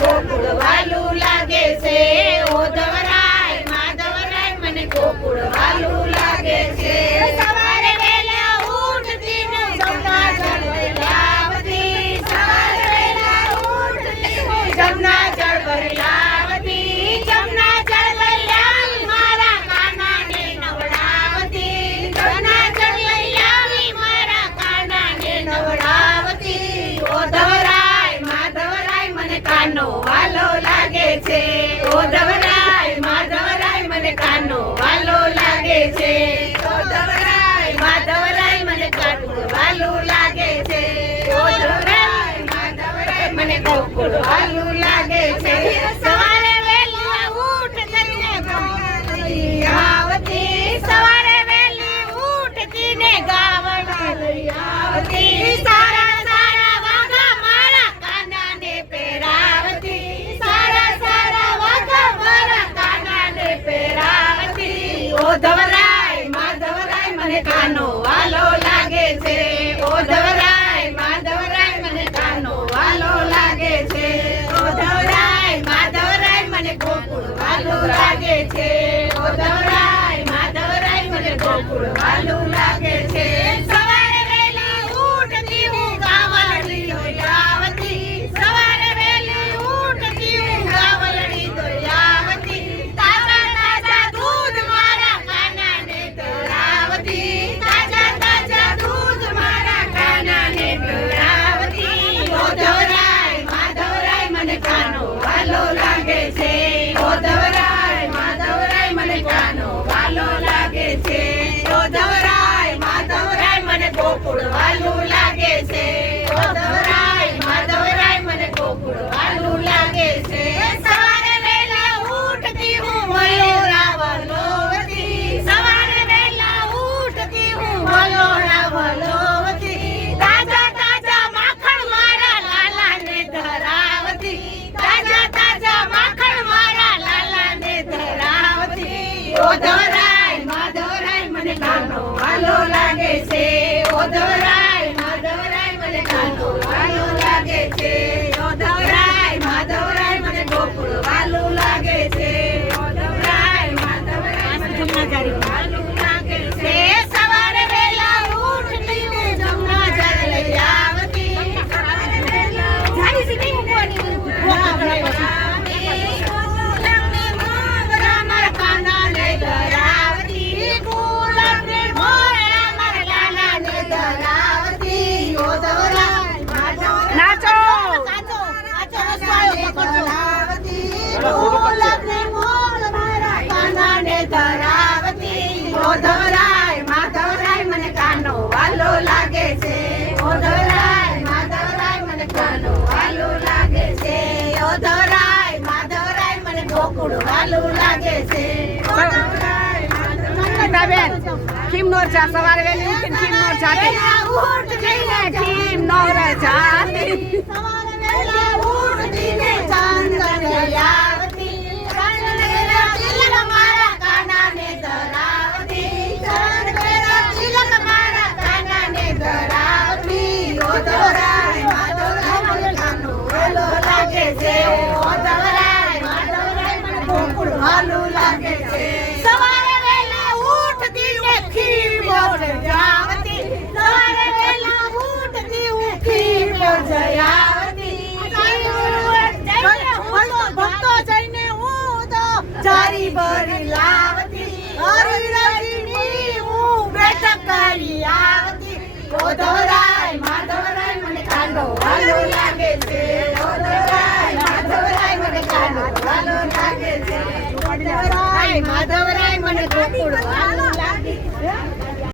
ગોકુળ વાલું લાગે છે ઓધવરાય માધવરાય મને ગોકુળ વાલું લાગે છે સવારે વહેલા ઉઠતી ને જમના જળ ભરાવતી સવારે વહેલા ઉઠતી જમના જળ ભરાવતી જમના જળ લઈ આવી મારા કાનાને નવડાવતી જમના જળ લઈ આવી મારા કાનાને નવડાવતી ઓધવરાય માધવરાય મને કાનો વાલો લાગે છે ઓધવરાય માધવરાય મને કાનો વાલો લાગે છે ઓધવરાય માધવરાય મને કાનો વાલો લાગે છે ઓધવરાય માધવરાય મને ગોકુળ વાલું લાગે છે સવારે વહેલી ઉઠતી ને આવતી સવારે વહેલી ઉઠતી ને ગાવડા લઈ આવતી સારા સારા વાઘા મારા કાનાને પહેરાવતી સારા સારા વાઘા મારા કાનાને પહેરાવતી ઓધવરાય માધવરાય મને કાનો વાલો લાગે છે ઓધવરાય માધવરાય મને કાનો વાલો લાગે છે ઓધવરાય માધવરાય મને ગોકુળ વાલું લાગે છે ઓધવરાય માધવરાય મને ગોકુળ વાલું લાગે છે સવારે વહેલી ઉઠતી હું ગાવલડી દોયાવતી સવારે વહેલી ઉઠતી હું ગાવલડી દોયાવતી તાજા તાજા દૂધ મારા કાનાને પીવડાવતી તાજા તાજા દૂધ મારા કાનાને પીવડાવતી ઓધવરાય માધવરાય મને કાનો વાલો લાગે છે ઓધવરાય માધવરાય મને કાનો વાલો લાગે છે ઓધવરાય માધવરાય મને ગોકુળ વાલું લાગે છે ઓધવરાય માધવરાય મને ગોકુળ વાલું લાગે છે સવારે વહેલા ઉઠતી હું વલોરા વલોવતી સવારે વહેલા ઉઠતી હું વલોરા વલોવતી તાજા તાજા માખણ મારા લાલાને ધરાવતી તાજા તાજા માખણ મારા લાલાને ધરાવતી ઓધવરાય માધવરાય મને કાનો વાલો લાગે છે ઓધવરાય માધવરાય મને કાનો વાલો લાગે છે ઓધવરાય માધવરાય મને ગોકુળ વાલું લાગે છે ઓધવરાય માધવરાય મને વાલું લાગે છે સવારે વહેલા ઉઠતી હું જમના જળ લઈ આવતી સવારે વહેલા જાની સીધી મૂકવાની મારા કાનાને ધરાવતી ગુલાબને મોરા મારા કાનાને ધરાવતી ઓધવરાય નાચો નાચો ગુલાબને મોર મારા કાનાને ધરાવતી ઓધવરાય માધવરાય મને કાનો વાલો લાગે છે ઓધવરાય માધવરાય મને કાનો વાલો લાગે છે ઓધવરાય માધવરાય મને ગોકુળ વાલું લાગે છે ઓધવરાય માધવરાય ખીમનોર જા સવારે વહેલી ઉઠીને ખીમનોર જાતી ખીમનોર જાતી સવારે વહેલા ઉઠતીને ચાંદને લાવતી ચાંદનેરા તિલક મારા કાનાને ધરાવતી ચાંદનેરા તિલક મારા કાનાને ધરાવતી ઓધવરાય માધવરાય મને કાનો વાલો લાગે છે ઓધવરાય માધવરાય મને ગોકુળ વાલું લાગે છે સવારે વહેલા ઉઠતી ને ખીમનોર જાવતી સવારે વહેલા ઉઠતી હું ખીમનોર જયાવતી ભક્તો જઈને હું તો જારી ભરી લાવતી હરિરાજીની હું બેઠક કરી આવતી ઓધવરાય માધવરાય મને કાનો વાલો લાગે છે ઓધવરાય માધવરાય મને કાનો વાલો લાગે છે ઓધવરાય માધવરાય મને ગોકુળ વાલો